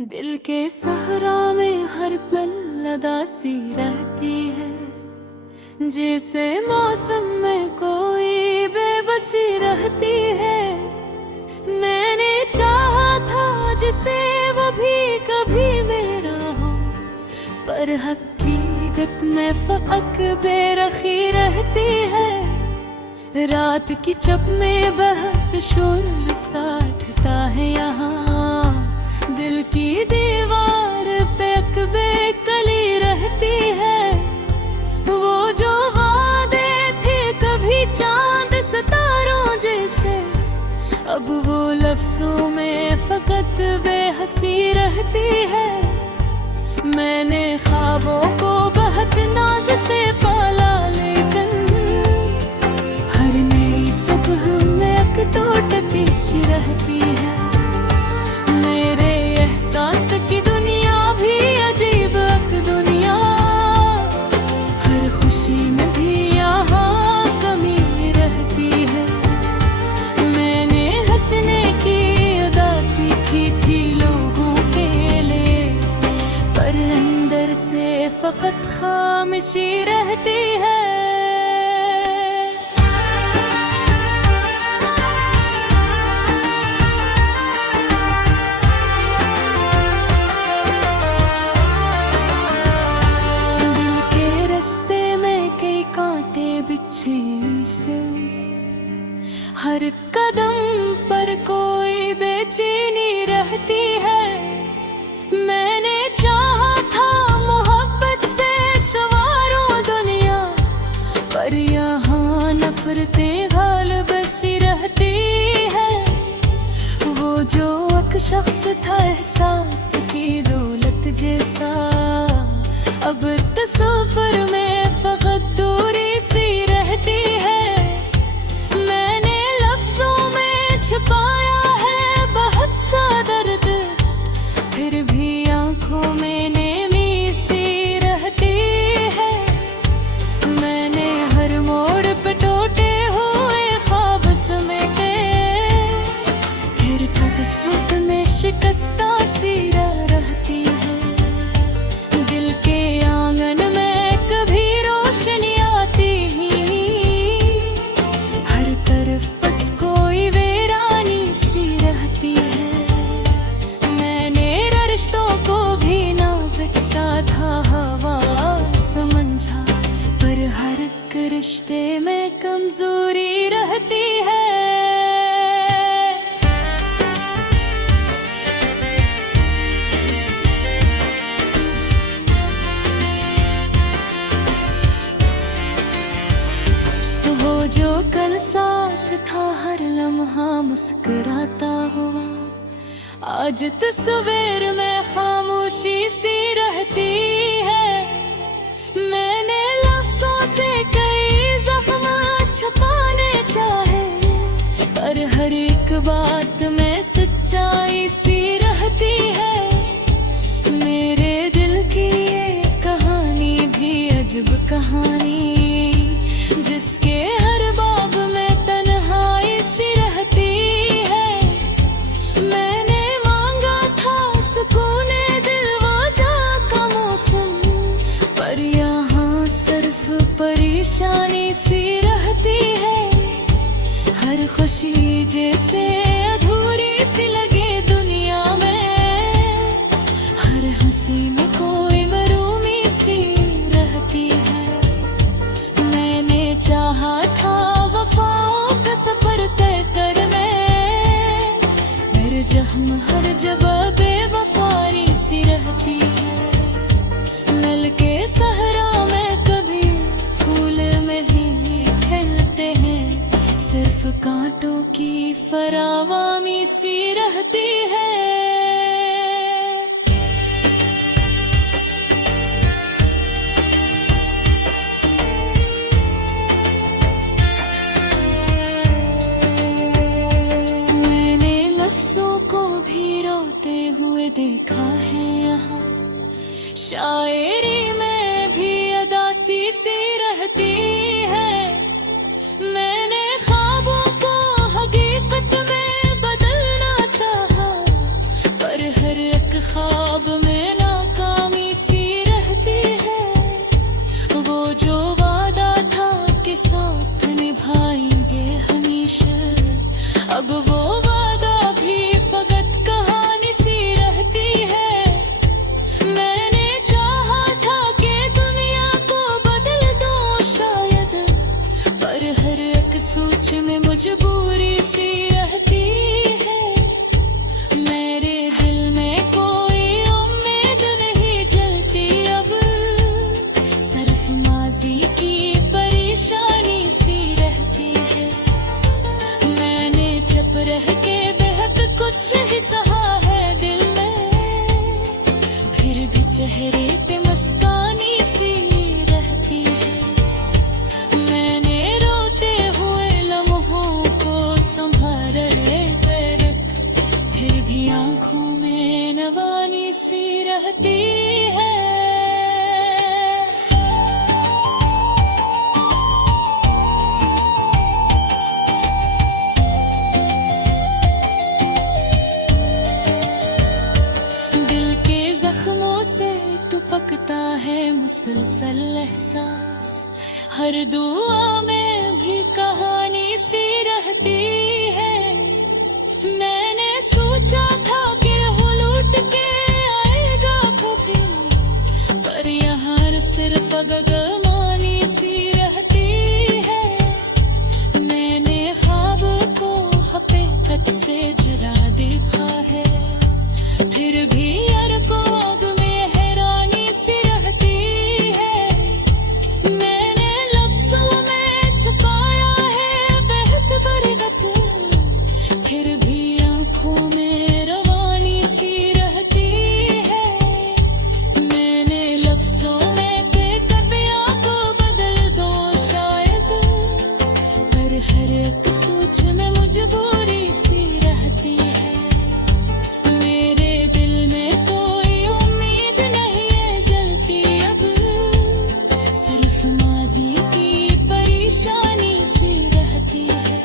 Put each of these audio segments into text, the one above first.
दिल के सहरा में हर पल उदासी रहती है, जैसे मौसम में कोई बेबसी रहती है। मैंने चाहा था जिसे वो भी कभी मेरा हो, पर हकीकत में फकत बेरखी रहती है। रात की चप में बहुत शोर साठता है यहाँ, दिल की दीवार पे अकबे कली रहती है। वो जो वादे थे कभी चांद सितारों जैसे, अब वो लफ्जों में फकत बेहसी रहती है। मैंने ख्वाबों को बहुत नाज से पाला, लेकिन हर नई सुबह में एक टूटती सी रहती है। मेरे एहसास की दुनिया भी अजीब एक दुनिया, हर खुशी में भी यहाँ कमी रहती है। मैंने हंसने की अदा सीखी थी लोगों के लिए, पर अंदर से फकत खामोशी रहती है। से हर कदम पर कोई बेचैनी रहती है। मैंने चाहा था मोहब्बत से सवारूं दुनिया, पर यहाँ नफरतें गालिब सी रहती है। वो जो एक शख्स था एहसास की दौलत जैसा, अब तस्वीर में फकत दूरी सी रहती है। मैंने लफ्जों में छुपाया है बहुत सा दर्द, फिर भी आंखों में नेमी सी रहती है। मैंने हर मोड़ पे टूटे हुए ख्वाब समेटे, फिर किस्मत में शिकस्ता सी रहती है। दिल के आंगन में कभी रोशनी आती ही, हर तरफ बस कोई वीरानी सी रहती है। मैंने रिश्तों को भी नाजुक साधा हवा समझा, पर हर एक रिश्ते में कमजोरी रहती है। जो कल साथ था हर लम्हा मुस्कुराता हुआ, आज तस्वीर में खामोशी सी रहती है। मैंने लफ्जों से कई जख्म छुपाने चाहे, पर हर एक बात में सच्चाई सी रहती है। मेरे दिल की ये कहानी भी अजब कहानी, जिसके हर बाब में तन्हाई सी रहती है। मैंने मांगा था सुकूने दिल वाजा का मौसम, पर यहाँ सिर्फ परेशानी सी रहती है। हर खुशी जैसे अधूरी सी लगे दुनिया में, हर हंसी में कोई मरूमी सी रहती है। चाहा था वफाओं का सफर तय कर मैं, मेरे जख्म हर जगह बेवफारी सी रहती है। नल के सहरा में कभी फूल में ही खिलते हैं, सिर्फ कांटों की फरावामी सी रहती है। देखा है यहाँ शायरी में भी अदासी सी रहती है। मैंने ख्वाबों को हकीकत में बदलना चाहा, पर हर एक ख्वाब ख्वाब में नाकामी सी रहती है। वो जो वादा था कि साथ निभाएंगे हमेशा, अब वो वादा भी फकत कहानी सी रहती है। मैंने चाहा था कि दुनिया को बदल दूं शायद, पर हर एक सोच में मजबूरी सी रहती है। मेरे दिल में कोई उम्मीद नहीं जलती अब, सिर्फ माजी की परेशानी सी रहती है। मैंने चुप रह के बेहद कुछ ही सहा है दिल में, फिर भी चेहरे पे मुस्कानी सी रहती है। मैंने रोते हुए लम्हों को संभाले कर, फिर भी आंखों में नवानी सी रहती है। दिल के जख्मों से टपकता है मुसलसल एहसास, हर दुआ में भी कहानी सी रहती है। मैंने सोचा था कि वो लौट के आएगा कभी, पर यहाँ सिर्फ गगमानी सी रहती है। मैंने ख्वाब को हकीकत से जुदा देखा है, फिर भी यार को आग में हैरानी सी रहती है। मैंने लफ्जों में छुपाया है बेहद बरगत, फिर भी आंखों में रवानी सी रहती है। मैंने लफ्जों में बेकबिया को बदल दो शायद, पर हर एक सोच में मजबूरी सी रहती है। मेरे दिल में कोई उम्मीद नहीं है जलती अब, सिर्फ माजी की परेशानी सी रहती है।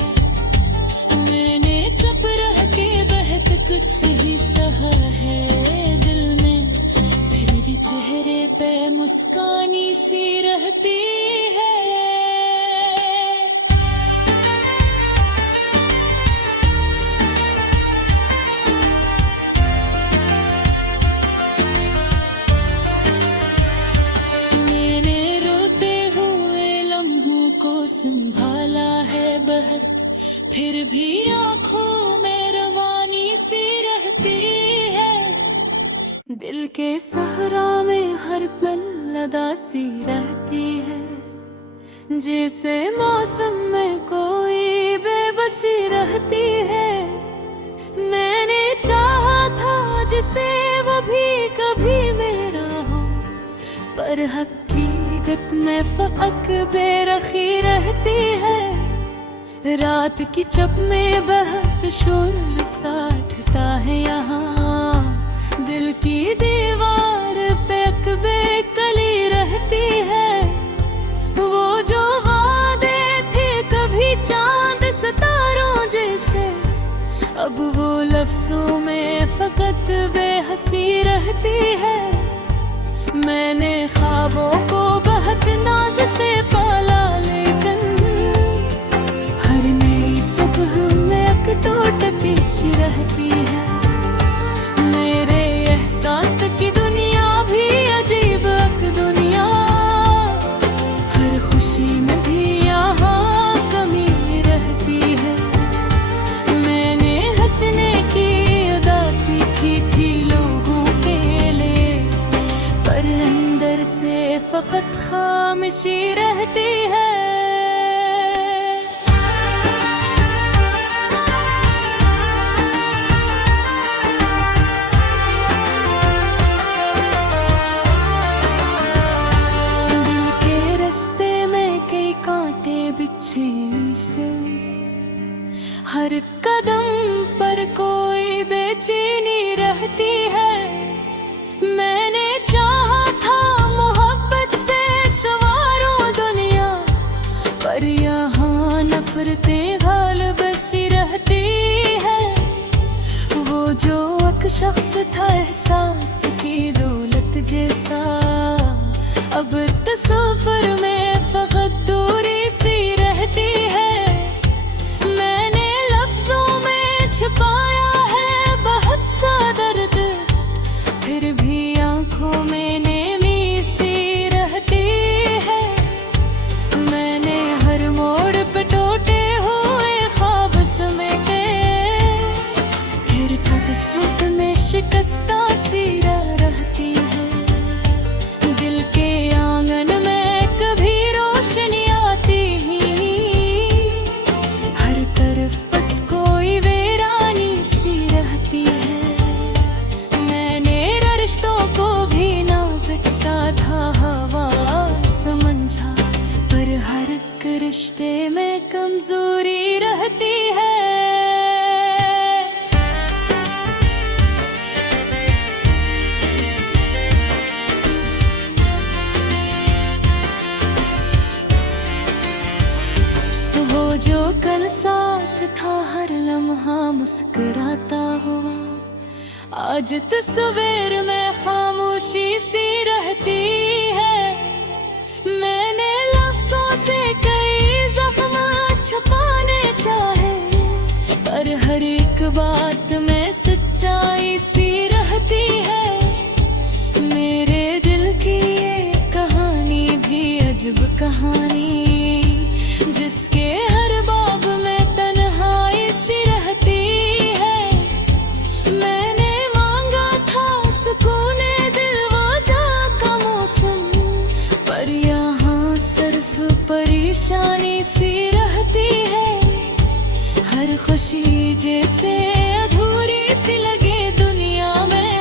मैंने चुप रह के बहत कुछ ही सहा है दिल में, फिर भी चेहरे पे मुस्कानी सी रहती है। मैंने रोते हुए लम्हों को संभाला है बहुत, फिर भी आंखों में रवानी सी रहती है। दिल के सहरा में हर पल अदा सी रहती है, जैसे मौसम में कोई बेबसी रहती है। मैंने चाहा था जिसे वो भी कभी मेरा हो, पर हकीकत में फकत बेरखी रहती है। रात की चप में बहुत शोर साठता है यहाँ, दिल की दीवार पे अकबे कली रहती है। वो जो वादे थे कभी चांद सितारों जैसे, अब वो लफ्जों में फकत बेहसी रहती है। मैंने ख्वाबों को बहुत नाज से पाला, लेकिन हर नई सुबह में एक टूटती सी रहती है। मेरे एहसास की दुनिया भी अजीब एक दुनिया, हर खुशी में भी यहाँ कमी रहती है। मैंने हंसने की अदा सीखी थी लोगों के लिए, पर अंदर से फकत खामोशी रहती है। दिल के रास्ते में कई कांटे बिछे से, हर कदम पर कोई बेचैनी रहती है। मैंने चाहा था मोहब्बत से सवारूं दुनिया, फिर भी आंखों में नेमी सी रहती है। मैंने हर मोड़ पे टूटे हुए ख्वाब समेटे, फिर किस्मत में शिकस्ता सी रहती है। दिल के आंगन में कभी रोशनी आती ही, हर तरफ बस कोई वीरानी सी रहती है। मैंने रिश्तों को भी नाजुक साधा हवा समझा, पर हर एक रिश्ते में कमजोरी रहती है। वो जो कल साथ था हर लम्हा मुस्कुराता हुआ, आज तस्वीर में खामोशी सी रहती है। मैंने लफ्जों से कई जख्म छुपाने चाहे, पर हर एक बात में सच्चाई सी रहती है। मेरे दिल की ये कहानी भी अजब कहानी, जिसके हर बाब में तन्हाई सी रहती है। मैंने मांगा था सुकूने दिल वजह का मौसम, पर यहाँ सिर्फ परेशानी सी रहती है। हर खुशी जैसे अधूरी सी लगे दुनिया में,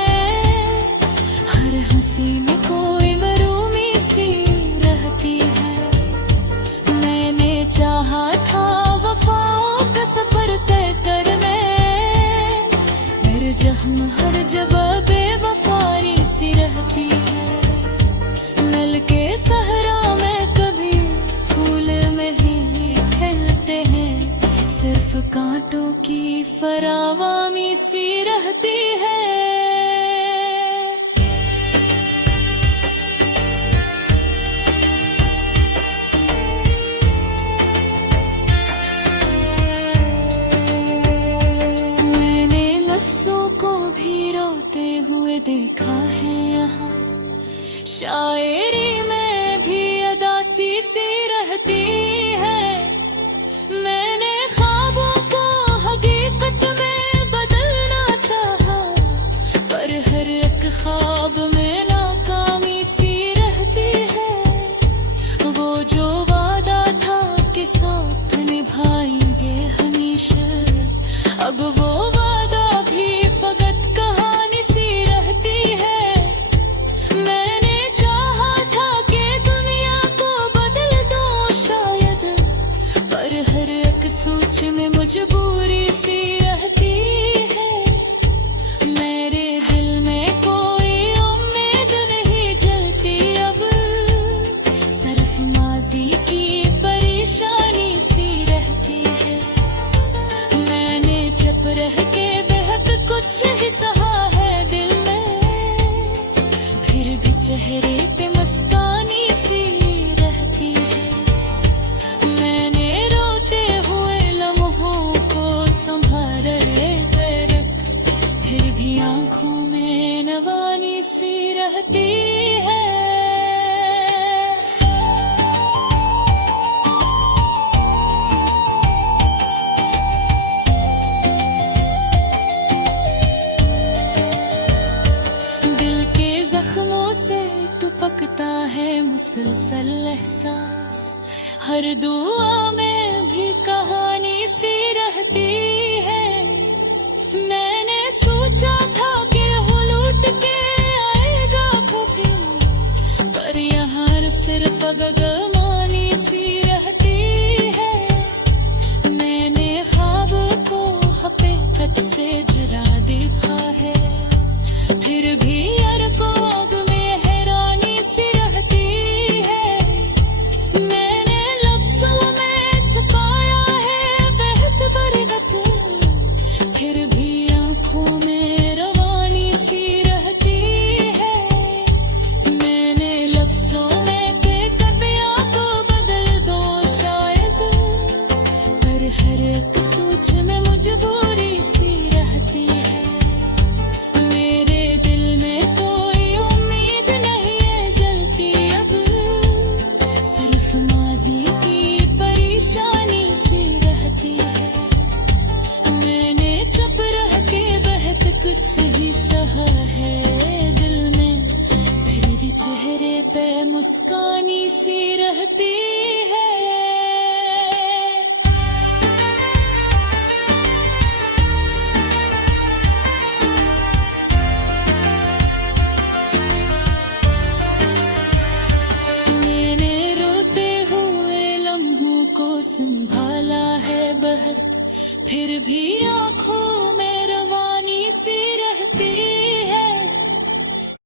हर हंसी में कोई मरूमी सी रहती है। मैंने चाहा था वफाओं का सफर तय कर मैं, मेरे जख्म हर जगह बेवफारी सी रहती है। नल के सहरा में कभी फूल में ही खिलते हैं, सिर्फ कांटों की फरावामी सी रहती है। हुए देखा है यहाँ, शायरी में भी अदासी सी रहती है। मैंने ख्वाबों को हकीकत में बदलना चाहा, पर हर एक ख्वाब में नाकामी सी रहती है। वो जो वादा था कि साथ निभाएंगे हमेशा, अब वो वादा भी फकत कहानी सी रहती है। मैंने चाहा था कि दुनिया को बदल दूं शायद, पर हर एक सोच में मजबूरी सी रहती है। मेरे दिल में कोई उम्मीद नहीं जलती अब, सिर्फ माजी की परेशानी सी रहती है। मैंने चुप रह के बेहद कुछ ही सहा है दिल में, फिर भी चेहरे पे मुस्कानी सी रहती है। मैंने रोते हुए लम्हों को संभाले कर, फिर भी आंखों में नवानी सी रहती है। जख्मों से टपकता है मुसलसल एहसास, हर दुआ में भी कहानी सी रहती